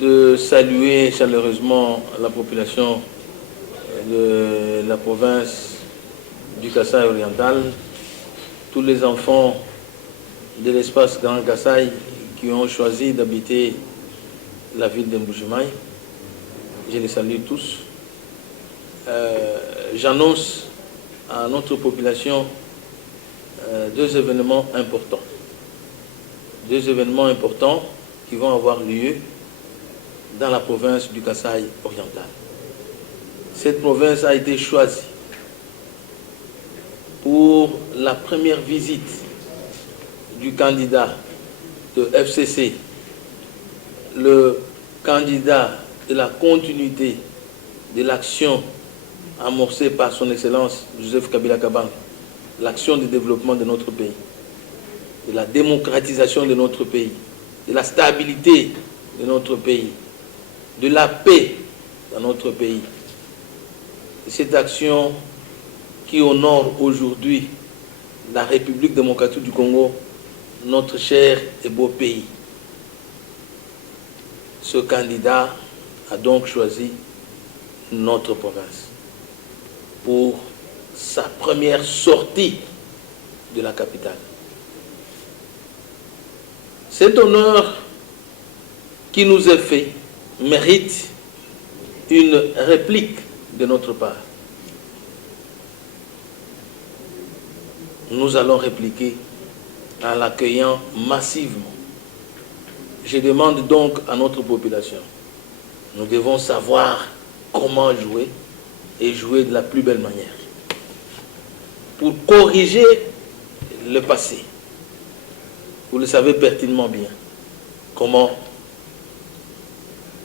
de saluer chaleureusement la population de la province du Kasaï oriental, tous les enfants de l'espace Grand Kasaï qui ont choisi d'habiter la ville de Mbujimaï. Je les salue tous. J'annonce à notre population deux événements importants. Deux événements importants qui vont avoir lieu dans la province du Kasaï oriental. Cette province a été choisie pour la première visite du candidat de FCC, le candidat de la continuité de l'action amorcée par son Excellence Joseph Kabila Kabange, l'action de développement de notre pays, de la démocratisation de notre pays, de la stabilité de notre pays, de la paix dans notre pays. Et cette action qui honore aujourd'hui la République démocratique du Congo, notre cher et beau pays. Ce candidat a donc choisi notre province pour sa première sortie de la capitale. Cet honneur qui nous est fait mérite une réplique de notre part. Nous allons répliquer en l'accueillant massivement. Je demande donc à notre population, nous devons savoir comment jouer et jouer de la plus belle manière pour corriger le passé. Vous le savez pertinemment bien, comment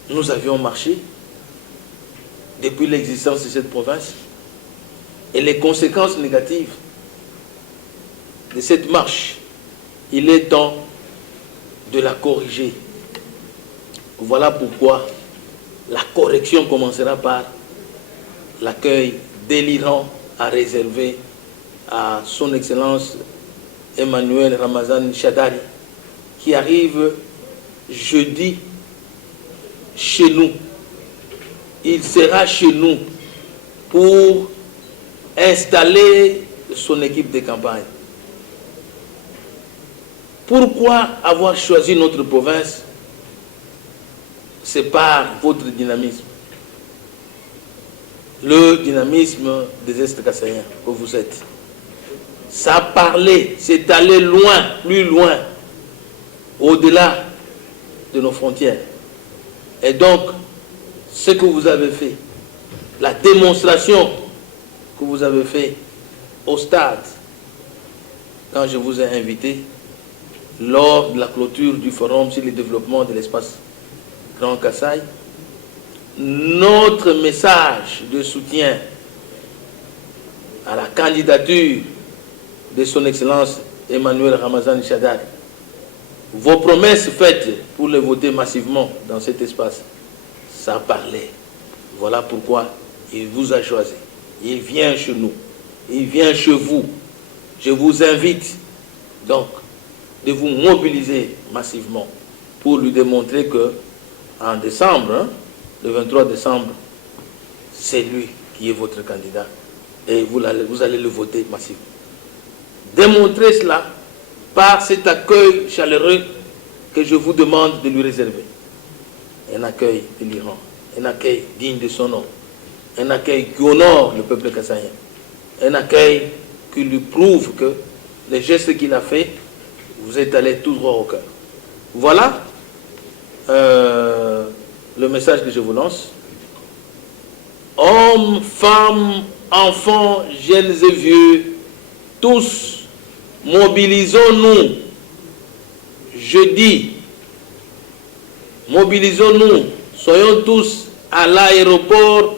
nous avions marché depuis l'existence de cette province et les conséquences négatives de cette marche. Il est temps de la corriger. Voilà pourquoi la correction commencera par l'accueil délirant à réserver à son Excellence Emmanuel Ramazan Shadari, qui arrive jeudi chez nous. Il sera chez nous pour installer son équipe de campagne. Pourquoi avoir choisi notre province? C'est par votre dynamisme. Le dynamisme des Est-Kassaïens que vous êtes. Ça a parlé, c'est allé loin, plus loin, au-delà de nos frontières. Et donc, ce que vous avez fait, la démonstration que vous avez fait au stade, quand je vous ai invité, lors de la clôture du forum sur le développement de l'espace Grand Kasaï, notre message de soutien à la candidature de son Excellence Emmanuel Ramazan Shadari, vos promesses faites pour le voter massivement dans cet espace, ça parlait. Voilà pourquoi il vous a choisi. Il vient chez nous. Il vient chez vous. Je vous invite donc de vous mobiliser massivement pour lui démontrer que en décembre, le 23 décembre, c'est lui qui est votre candidat et vous allez le voter massivement. Démontrez cela par cet accueil chaleureux que je vous demande de lui réserver. Un accueil délirant, un accueil digne de son nom, un accueil qui honore le peuple kassaïen, un accueil qui lui prouve que les gestes qu'il a fait, vous êtes allé tout droit au cœur. Voilà le message que je vous lance. Hommes, femmes, enfants, jeunes et vieux, tous, mobilisons-nous. Jeudi, mobilisons-nous. Soyons tous à l'aéroport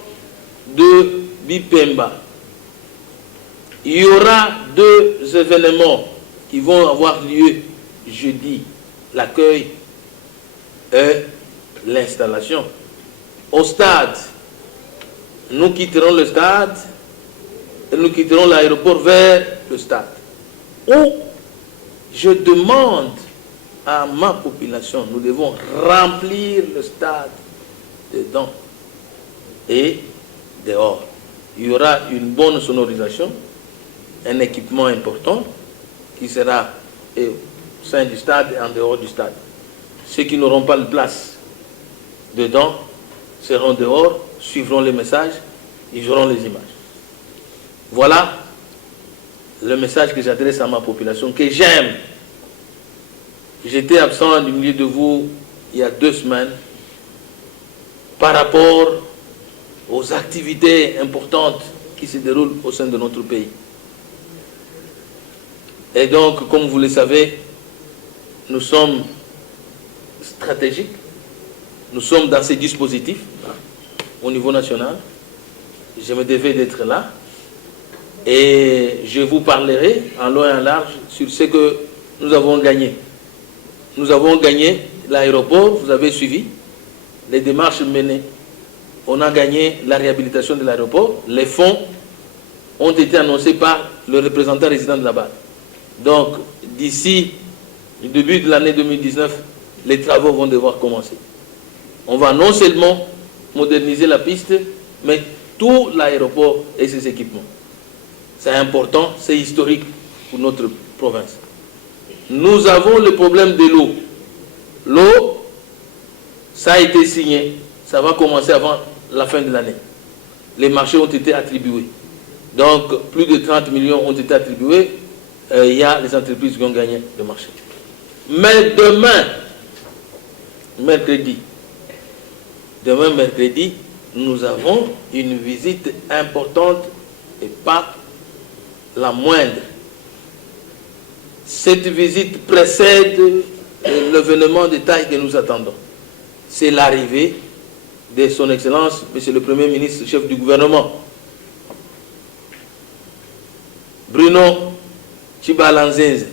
de Bipemba. Il y aura deux événements qui vont avoir lieu jeudi. L'accueil et l'installation. Au stade, nous quitterons le stade et nous quitterons l'aéroport vers le stade. Où je demande à ma population, nous devons remplir le stade dedans et dehors. Il y aura une bonne sonorisation, un équipement important qui sera au sein du stade et en dehors du stade. Ceux qui n'auront pas de place dedans seront dehors, suivront les messages, ils auront les images. Voilà le message que j'adresse à ma population, que j'aime. J'étais absent du milieu de vous il y a 2 semaines par rapport aux activités importantes qui se déroulent au sein de notre pays. Et donc, comme vous le savez, nous sommes stratégiques, nous sommes dans ces dispositifs au niveau national. Je me devais d'être là et je vous parlerai en long et en large sur ce que nous avons gagné. Nous avons gagné l'aéroport, vous avez suivi les démarches menées. On a gagné la réhabilitation de l'aéroport. Les fonds ont été annoncés par le représentant résident de là-bas. Donc, d'ici le début de l'année 2019, les travaux vont devoir commencer. On va non seulement moderniser la piste, mais tout l'aéroport et ses équipements. C'est important, c'est historique pour notre province. Nous avons le problème de l'eau. L'eau, ça a été signé, ça va commencer avant la fin de l'année. Les marchés ont été attribués. Donc, plus de 30 millions ont été attribués. Il y a les entreprises qui ont gagné le marché. Mais demain, mercredi, nous avons une visite importante et pas la moindre. Cette visite précède l'événement de taille que nous attendons. C'est l'arrivée de son Excellence, Monsieur le Premier ministre, chef du gouvernement, Bruno Tshibala-Nzenze.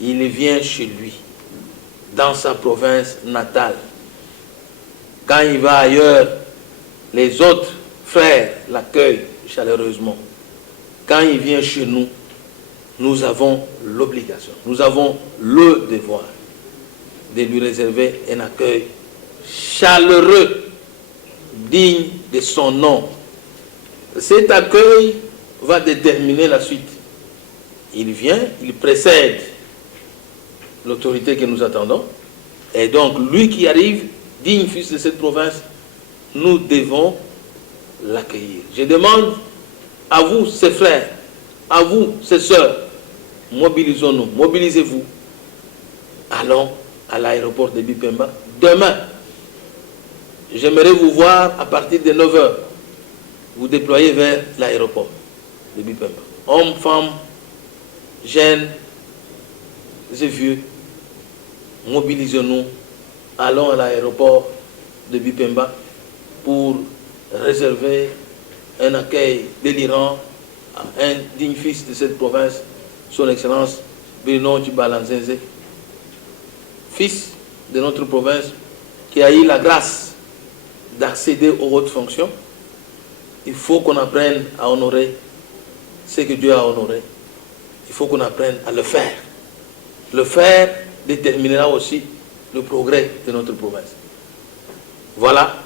Il vient chez lui, dans sa province natale. Quand il va ailleurs, les autres frères l'accueillent chaleureusement. Quand il vient chez nous, nous avons l'obligation, nous avons le devoir de lui réserver un accueil chaleureux, digne de son nom. Cet accueil va déterminer la suite. Il vient, il précède l'autorité que nous attendons, et donc lui qui arrive, digne fils de cette province, nous devons l'accueillir. Je demande à vous, ses frères, à vous, ses sœurs, mobilisons-nous, mobilisez-vous. Allons à l'aéroport de Bipemba. Demain, j'aimerais vous voir à partir de 9h, vous déployer vers l'aéroport de Bipemba. Hommes, femmes, jeunes et vieux, mobilisons-nous, allons à l'aéroport de Bipemba pour réserver un accueil délirant à un digne fils de cette province, son Excellence Bruno Tshibala-Nzenze, fils de notre province qui a eu la grâce d'accéder aux hautes fonctions. Il faut qu'on apprenne à honorer ce que Dieu a honoré. Il faut qu'on apprenne à le faire. Le faire déterminera aussi le progrès de notre province. Voilà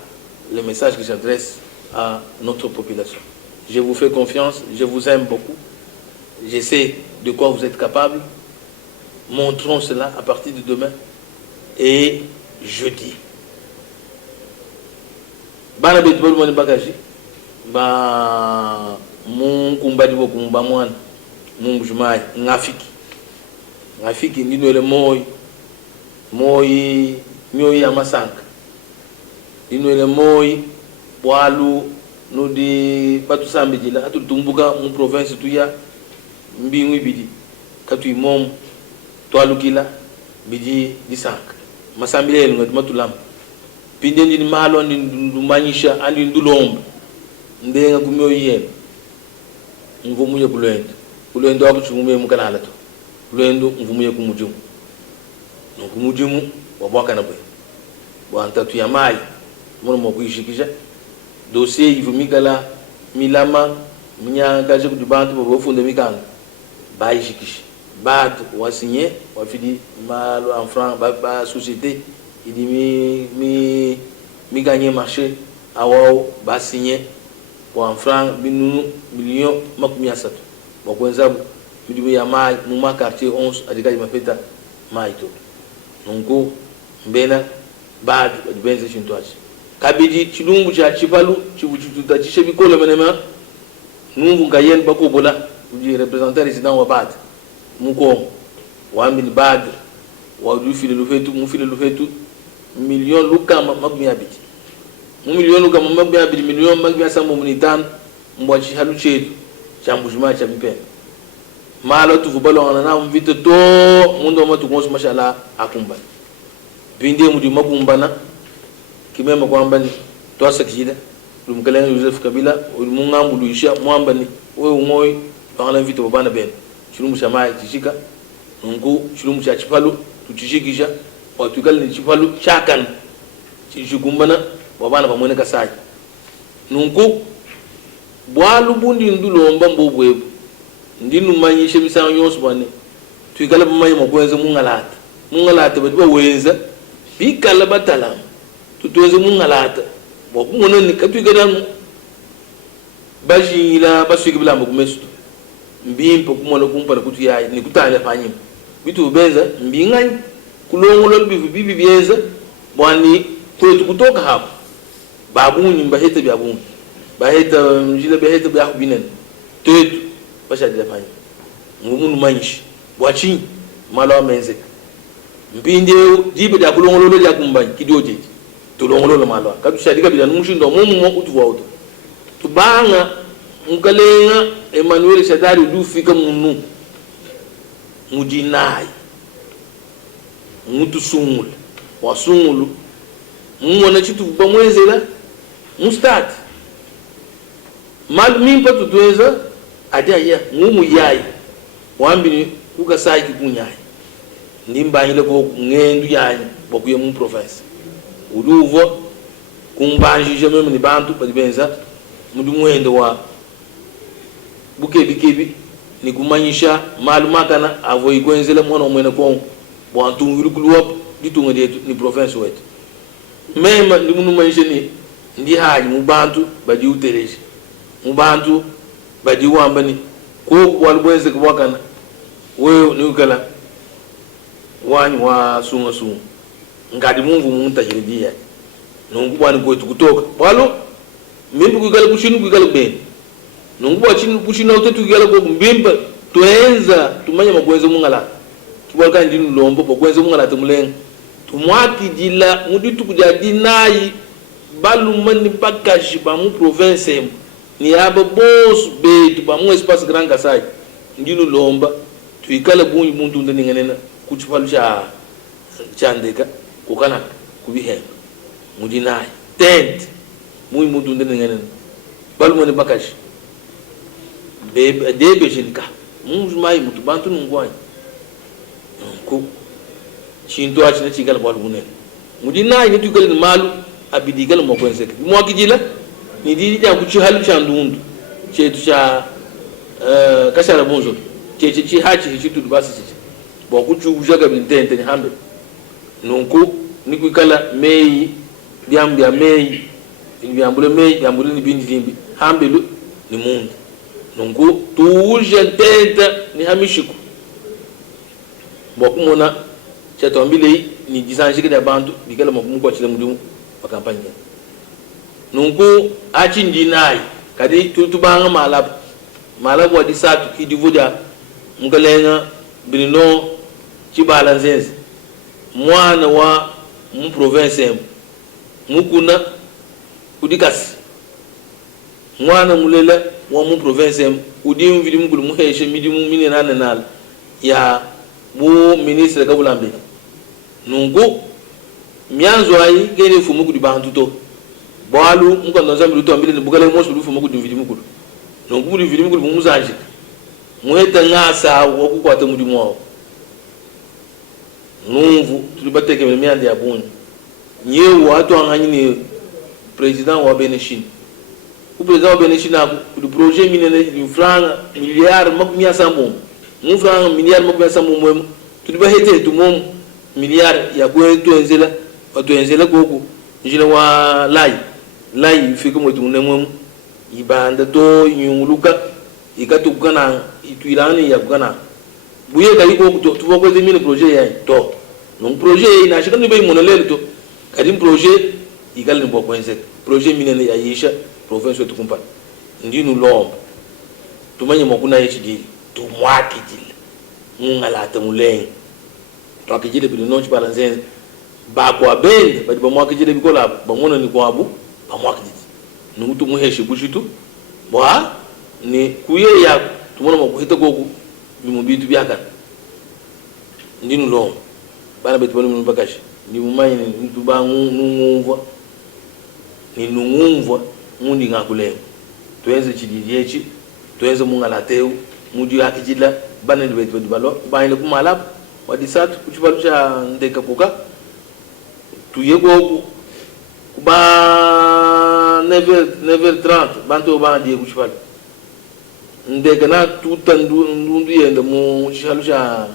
le message que j'adresse à notre population. Je vous fais confiance, je vous aime beaucoup. Je sais de quoi vous êtes capable. Montrons cela à partir de demain et jeudi. Bana betibolu moni bagaji ba mun kumbadi boku ba mwana mun bujumai ngafiki ngino le moyi nyoyi amasanka ino le moyi bwalu nudi batu sambijila atu tumbuka mu province tuya mbingu bidi katu imom twalukila bidi disanka masambile ngati matulam pinde ndi malo ndi ndumanyisha andi ndulombe ndenga kumyo yena mvumuye kulendo akuchumuye mukanala to kulendo mvumuye kumujumu nokumujumu wabwaka na bwe bwanta tuyamai mono mokuishikisha dossier ivumikala milama mnyanga je kudibantu bofunde mikanga baishikisha bad wa signé wa fidi mal en franc ba société il dit mi gagner marché awo ba signé wa en franc binu million makumi asatu bako nzabu bidi ya mai mu quartier 11 adikaji mapeta mai to nungu mbena bad benze chintwachi kabidi chilungu cha chipalu chibuchuta chishebi kola menema nungu ngayen bako bola uji représenter résident wa bad muko wambi ni bad wa du file lu fetu mu file lu fetu million luka magmi abiti mu million luka magmi abiti million magmi asambo munitan mbochi halu chedu chambujuma cha mipe malo tu fubalo na mvite to mundo matu konsu mashallah akumba binde mudi magumbana kimema kwamba ni to asakida lumkalanga Joseph Kabila mungambu luisha mwamba ni wewe ngoi bangala mvite babana ben chilumbu cha mai chishika nungu chilumbu cha chipalu tuchishikisha watukali ni chipalu chakan chishukumbana babana pamwene kasai nungu bwalu bundi ndulomba mbobwebu ndinu manyishe bisango nyonso bane tuikala bamanye makwenza mungalata bati bawenza bikala batala tutwenze mungalata bokungona ni katuikala bajira baswiki bilamba kumesuto mbimpo kumona kumpana kutu yayi ni kutanya panyima bitu benza mbingani kulongolo bibi biyenza bwani kwetu kutoka hapo babuni mbaheta byabuni baheta njile baheta byakubinen tetu bashadila panyima ngumuntu manyishi bwachi malo amenzeka mbinde dibe da kulongolo ya kumbanyi kidioje tulongolo malo kadushadika bila numushindo mumu utuwa uto tubanga mukalenga Emmanuel Shadari du fika munu mudinai mutu sungul wasungulu mwana chitu bamwezela mustad mal mimpa tutweza adaya ngumu yayi wambini kuka saiki kunyai ndimba ile ko ngendu yayi bokuye mu province uduvo kumbanji je meme ni bantu padibenza mudu mwendo wa bukebi ni kumanyisha malumakana avo ikwenzela mwana mwene ko bwantu ngirukuluwa ditunga detu ni province wetu mema ndi munu manyisha ni ndi haji mu bantu badi utereje mu bantu badi wambani ko walbwenze kubakana wewe ni ukala wani wa sunga ngadi mungu muntajiridia nungu bwani kwetu kutoka bwalo mimbu kugala kushinu kugala ben nungu bwachinu kushinu utetu kugala ko mbimba tuenza tumanya magwenze mungala kibwaka ndinu lombo bagwenze mungala tumulenga tumwaki dila muditu kujadi nayi balumani bakashi ba mu province ni aba boss betu ba mu espace grand kasai ndinu lomba tuikala bunyi muntu ndengenena kuchipalu cha ndeka kukana kubihenga mudinai tent muy muntu ndengenena balumani bakashi debe jinka mai mutu bantu nungwani ko chinto achina chigala bwalu munen mudinai ni tukale ni malu abidigala mo kwenseke mo akijila ni didi ya kuchi halu cha ndundu chetu cha kashala bonzo chechi hachi hichitu basi chichi bo kuchu ujaga bintente ni hambe nunku ni kuikala mei byambya mei byambule mei byambule ni bindi dimbi hambe lu ni mundu nungu tuuje tenta ni hamishiku bo kumona chatombile ni jisanjike da bantu bigala makumu kwa chile mudimu wa kampanya nungu achi ndinai kadi tutubanga malabu wa disatu kidivuda mkalenga brino chibala nzenzi mwana wa mu province mukuna kudikasi mwana mulela wa mu province udimu vili mukulu muheshe midimu minirana nala ya bu ministre kabulambe nungu mianzo ayi gene fumu kudi bantu to bwalu mukando zambi luto ambile bugale mosu lu fumu kudi vili mukulu nungu kudi vili mukulu mumuzanji muheta ngasa wakukwata mudimu wao numvu tulibateke miande ya buni nyewe watu anganyini president wa Benin ku president wa Benin ako ku projet minene ni franga milliard makumia sambo mu franc milliard mo ben samu mo tu ba hete tu mom milliard ya ko to enzela ko njila wa lai fika mo tu ne mom ibanda to nyuluka ikatu kana ituilani ya kana buye kali ko tu ko de projet ya to non projet ina shika ni be monolele to kadim projet igal ni boko enze projet minene ya yisha province to kumpa ndinu lomba tumanye makuna HD tu mwaki jile ngala tamuleng to akijile bi no chipala nzenze ba kwa bende ba mwaki jile bikola ba mona ni kwabu ba mwaki jile nutu muheshi bushitu bwa ni kuye ya tumona makuhita goku bimubitu byaka ndinu lomba bana betu bano mbakashi ni mumanyi ni tuba ngumva ni nungumva mundi ngakulenga tuenze chididiechi tuenze mungalateu mudi akijila bana betu balo baile kumala wadisatu kuchibalusha ndeka kuka tuyego kuba never 30 bantu bandi kuchibala ndeka na tutandu yenda mu chihalusha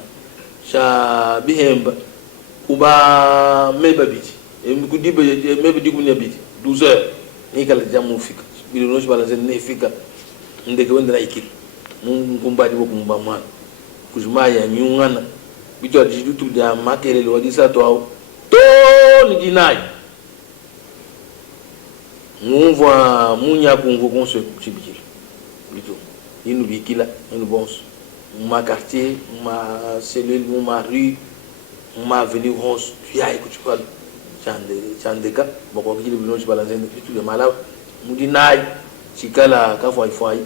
sha bihemba kuba meba biti kudibe meba dikunya biti 12 heures ni kala jamu fika bilo no chibala zen fika ndeke wenda ikili kumbadi wo kumba mwana kujumaya nyungana bicho dijutu da makerele wadisa to au to ni dinai mumva munya kungo konse chibikili bicho inu bikila inu bonso ma quartier ma cellule ma rue ma avenue Rose tuya ikuchukwa chandeka bako kile bino chibala nzende bitu ya mala mudinai chikala kafwa ifwai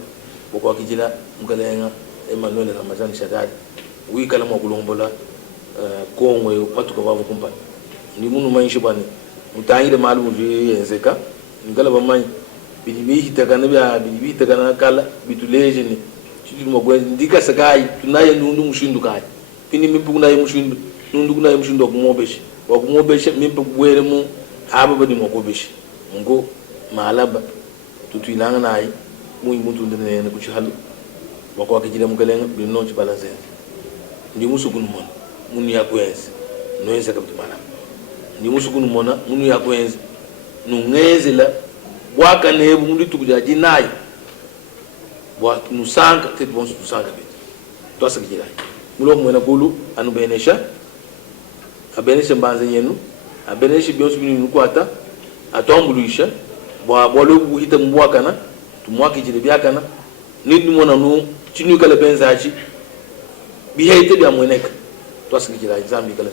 bako kijila mukalenga Emmanuel Ramazan Shadari wikala mwakulombola kongwe matuka wavu kumpa ndi munu manyishi bani mutangile malumu yenzeka ngala bamanyi bilibihi takana kala bituleje ni chitu mwagwe ndika sakai tunaye ndundu mushindu kai pini mimpu naye mushindu nundu kunaye mushindu wakumobesha mimpu bwere mu aba badi mwakobeshi ngo malaba tutuilanga naye muyi muntu ndene kuchihalu wako akijile mukalenga bino chibalanze ndi musukunu mona munu yakwenze noyenza kabitimana ndi musukunu mona munu yakwenze nungezela waka nebu mundu tukujaji nayi bwa nusanga tetu bonsu nusanga bit to asakijila mulo mwena gulu anu benesha abenesha mbanze yenu abenesha bionsu binu nukwata atombuluisha bwa lo buhita mbwakana tumwaki jile byakana nidu mona nu chinu kala benzaji bihayte bya mweneka to asakijila zambi kala